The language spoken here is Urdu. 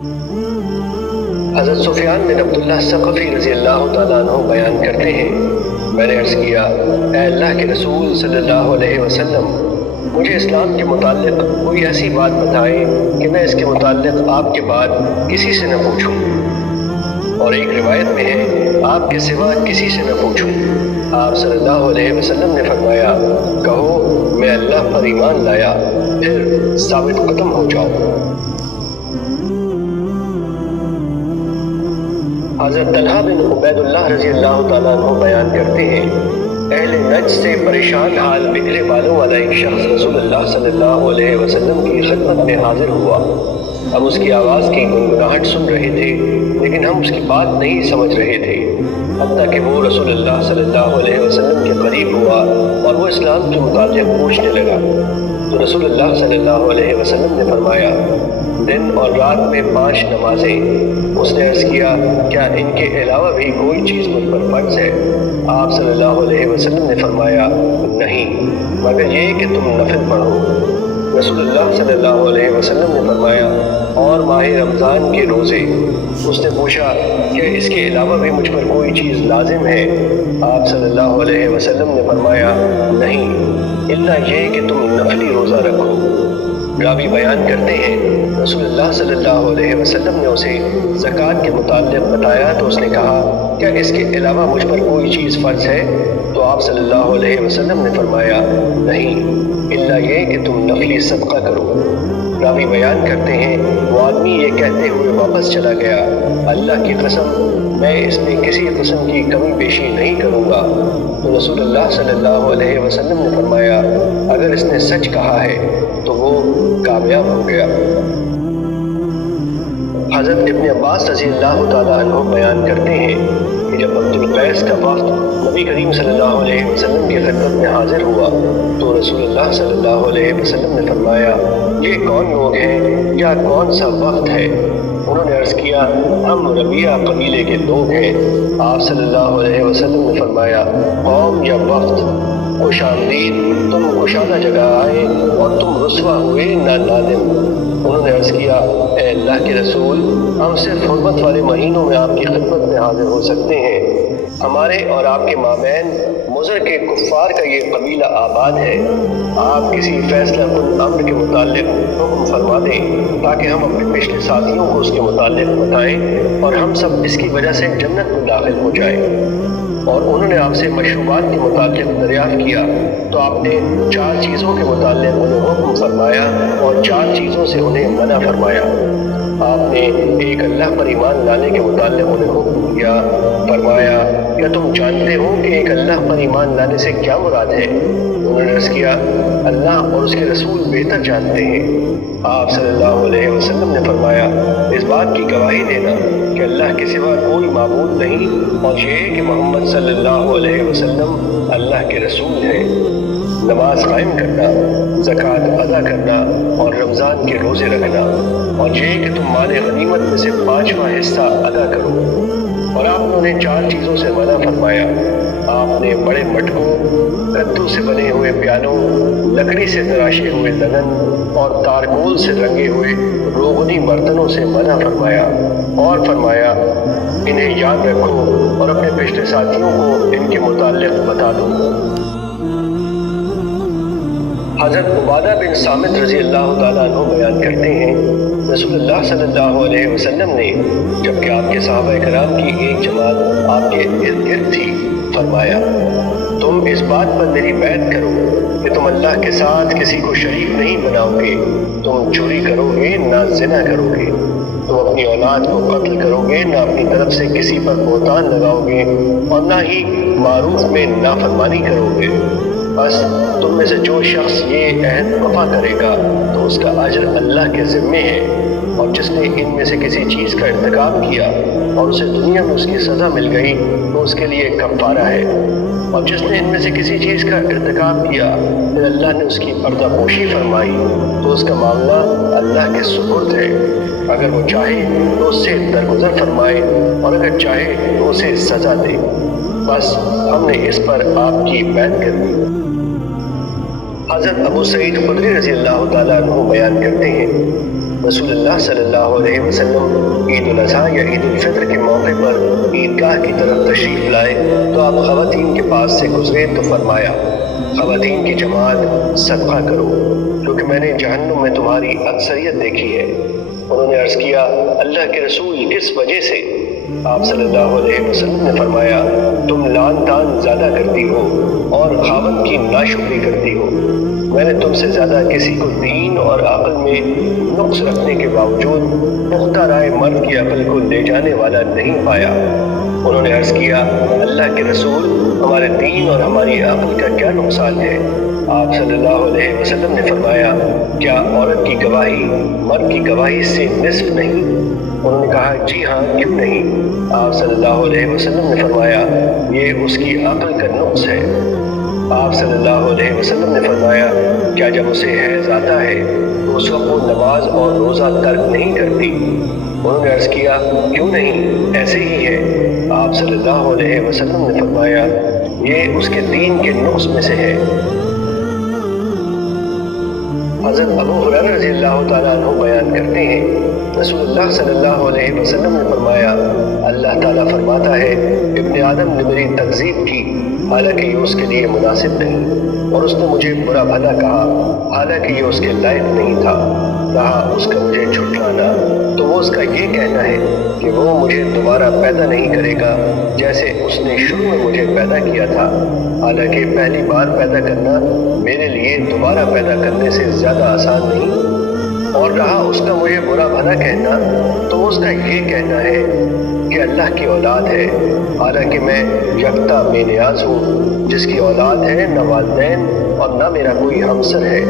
حضرت سفیان بن عبداللہ ثقفی رضی اللہ تعالیٰ عنہ بیان کرتے ہیں، میں نے عرض کیا، اے اللہ کے رسول صلی اللہ علیہ وسلم، مجھے اسلام کے متعلق کوئی ایسی بات بتائیں کہ میں اس کے متعلق آپ کے بعد کسی سے نہ پوچھوں، اور ایک روایت میں ہے آپ کے سوا کسی سے نہ پوچھوں۔ آپ صلی اللہ علیہ وسلم نے فرمایا، کہو میں اللہ پر ایمان لایا، پھر ثابت قدم ہو جاؤ۔ حضرت طلحہ بن عبید اللہ رضی اللہ تعالیٰ عنہ بیان کرتے ہیں، اہل نجد سے پریشان حال بکھرے بالوں والا ایک شخص رسول اللہ صلی اللہ علیہ وسلم کی خدمت میں حاضر ہوا۔ ہم اس کی آواز کی گنگناہٹ سن رہے تھے، لیکن ہم اس کی بات نہیں سمجھ رہے تھے، حتیٰ کہ وہ رسول اللہ صلی اللہ علیہ وسلم کے قریب ہوا اور وہ اسلام کے متعلق پوچھنے لگا، تو رسول اللہ صلی اللہ علیہ وسلم نے فرمایا، دن اور رات میں 5 نمازیں۔ اس نے عرض کیا، کیا ان کے علاوہ بھی کوئی چیز مجھ پر فرض ہے؟ آپ صلی اللہ علیہ وسلم نے فرمایا، نہیں، مگر یہ کہ تم نفل پڑھو۔ رسول اللہ صلی اللہ علیہ وسلم نے فرمایا، اور ماہ رمضان کے روزے؟ اس نے پوچھا، کیا اس کے علاوہ بھی مجھ پر کوئی چیز لازم ہے؟ آپ صلی اللہ علیہ وسلم نے فرمایا، نہیں، الا یہ کہ تم نفلی روزہ رکھو۔ راوی بیان کرتے ہیں، رسول اللہ صلی اللہ علیہ وسلم نے اسے زکوٰۃ کے متعلق بتایا تو اس نے کہا، کیا اس کے علاوہ مجھ پر کوئی چیز فرض ہے؟ تو آپ صلی اللہ علیہ وسلم نے فرمایا، نہیں، الا یہ کہ تم نفلی صدقہ کرو۔ راوی بیان کرتے ہیں، وہ آدمی یہ کہتے ہوئے واپس چلا گیا، اللہ کی قسم میں اس میں کسی قسم کی کمی بیشی نہیں کروں گا۔ تو رسول اللہ صلی اللہ علیہ وسلم نے فرمایا، اگر اس نے سچ کہا ہے تو وہ کامیاب ہو گیا۔ حضرت ابن عباس رضی اللہ تعالیٰ عنہ بیان کرتے ہیں کہ جب عبد القیس کا وفد نبی کریم صلی اللہ علیہ وسلم کی خدمت میں حاضر ہوا تو رسول اللہ صلی اللہ علیہ وسلم نے فرمایا، یہ کون لوگ ہیں یا کون سا وفد ہے؟ انہوں نے عرض کیا، ہم ربیعہ قبیلے کے لوگ ہیں۔ آپ صلی اللہ علیہ وسلم نے فرمایا، قوم یا وفد؟ خوش آمدید، تم کشادہ جگہ آئے اور تم رسوا ہوئے نہ نادم۔ انہوں نے عرض کیا، اے اللہ کے رسول، ہم صرف حرمت والے مہینوں میں آپ کی خدمت میں حاضر ہو سکتے ہیں۔ ہمارے اور آپ کے مابین مضر کے کفار کا یہ قبیلہ آباد ہے۔ آپ کسی فیصلہ کن امر کے متعلق حکم فرما دیں تاکہ ہم اپنے پچھلے ساتھیوں کو اس کے متعلق بتائیں اور ہم سب اس کی وجہ سے جنت میں داخل ہو جائیں۔ اور انہوں نے آپ سے مشروبات کے متعلق دریافت کیا تو آپ نے 4 چیزوں کے متعلق انہیں حکم فرمایا اور 4 چیزوں سے انہیں منع فرمایا۔ آپ نے ایک اللہ پر ایمان لانے کے متعلق انہیں حکم کیا، فرمایا، کیا تم جانتے ہو کہ ایک اللہ پر ایمان لانے سے کیا مراد ہے؟ انہوں نے عرض کیا، اللہ اور اس کے رسول بہتر جانتے ہیں۔ آپ صلی اللہ علیہ وسلم نے فرمایا، اس بات کی گواہی دینا کہ اللہ کے سوا کوئی معبود نہیں اور یہ کہ محمد صلی اللہ علیہ وسلم اللہ کے رسول ہیں۔ نماز قائم کرنا، زکوٰۃ ادا کرنا اور رمضان کے روزے رکھنا، اور یہ کہ تم مال غنیمت میں سے 5واں حصہ ادا کرو۔ اور آپ نے انہیں 4 چیزوں سے منع فرمایا۔ آپ نے بڑے مٹکوں، کدو سے بنے ہوئے پیانوں، لکڑی سے تراشے ہوئے لگن اور تارکول سے رنگے ہوئے روغنی برتنوں سے منع فرمایا، اور فرمایا، انہیں یاد رکھو اور اپنے پچھلے ساتھیوں کو ان کے متعلق بتا دو۔ حضرت عبادہ بن صامت رضی اللہ تعالیٰ عنہ بیان کرتے ہیں، رسول اللہ صلی اللہ علیہ وسلم نے جبکہ آپ کے صحابہ کرام کی ایک جماعت آپ کے ارد گرد تھی فرمایا، تم اس بات پر میری بیعت کرو کہ تم اللہ کے ساتھ کسی کو شریک نہیں بناؤ گے، تم چوری کرو گے نہ زنا کرو گے، تم اپنی اولاد کو قتل کرو گے نہ اپنی طرف سے کسی پر بہتان لگاؤ گے، اور نہ ہی معروف میں نافرمانی کرو گے۔ بس تم میں سے جو شخص یہ عہد وفا کرے گا تو اس کا اجر اللہ کے ذمے ہے، اور جس نے ان میں سے کسی چیز کا ارتکاب کیا اور اسے دنیا میں اس کی سزا مل گئی تو اس کے لیے کفارہ ہے، اور جس نے ان میں سے کسی چیز کا ارتکاب کیا پھر اللہ نے اس کی پردہ پوشی فرمائی تو اس کا معاملہ اللہ کے سپرد ہے، اگر وہ چاہے تو اس سے درگزر فرمائے اور اگر چاہے تو اسے سزا دے۔ بس ہم نے اس پر آپ کی بیعت کر دی۔ حضرت ابو سعید خدری رضی اللہ تعالیٰ عنہ بیان کرتے ہیں، رسول اللہ صلی اللہ علیہ وسلم عید الاضحیٰ یا عید الفطر کے موقع پر عیدگاہ کی طرف تشریف لائے تو آپ خواتین کے پاس سے گزرے تو فرمایا، خواتین کی جماعت صدقہ کرو کیونکہ میں نے جہنم میں تمہاری اکثریت دیکھی ہے۔ انہوں نے عرض کیا، اللہ کے رسول کس وجہ سے؟ آپ صلی اللہ علیہ وسلم نے فرمایا، تم لعن طعن زیادہ کرتی ہو اور خاوند کی ناشکری کرتی ہو۔ میں نے تم سے زیادہ کسی کو دین اور عقل میں نقص رکھنے کے باوجود پختہ رائے مرد کی عقل کو لے جانے والا نہیں پایا۔ انہوں نے عرض کیا، اللہ کے رسول، ہمارے دین اور ہماری عقل کا کیا نقصان ہے؟ آپ صلی اللہ علیہ وسلم نے فرمایا، کیا عورت کی گواہی مرد کی گواہی سے نصف نہیں؟ انہوں نے کہا، جی ہاں، کیوں نہیں؟ آپ صلی اللہ علیہ وسلم نے فرمایا، یہ اس کی عقل کا نقص ہے۔ آپ صلی اللہ علیہ وسلم نے فرمایا، کیا جب اسے حیض آتا ہے تو اس وقت وہ نماز اور روزہ ترک نہیں کرتی؟ انہوں نے عرض کیا، کیوں نہیں، ایسے ہی ہے۔ آپ صلی اللہ علیہ وسلم نے فرمایا، یہ اس کے دین کے نقص میں سے ہے۔ حضرت ابو ہریرہ رضی اللہ تعالیٰ عنہ بیان کرتے ہیں، رسول اللہ صلی اللہ علیہ وسلم نے فرمایا، اللہ تعالیٰ فرماتا ہے، ابن آدم نے میری تکذیب کی حالانکہ یہ اس کے لیے مناسب نہیں، اور اس نے مجھے برا بھلا کہا حالانکہ یہ اس کے لائق نہیں تھا، کہا اس کا مجھے جھٹلانا تو وہ اس کا یہ کہنا ہے کہ وہ مجھے دوبارہ پیدا نہیں کرے گا جیسے اس نے شروع میں مجھے پیدا کیا تھا، حالانکہ پہلی بار پیدا کرنا میرے لیے دوبارہ پیدا کرنے سے زیادہ آسان نہیں۔ اور رہا اس کا مجھے برا بھلا کہنا تو اس کا یہ کہنا ہے کہ اللہ کی اولاد ہے، حالانکہ میں یکتا بے نیاز ہوں، جس کی اولاد ہے نہ والدین اور نہ میرا کوئی ہمسر ہے۔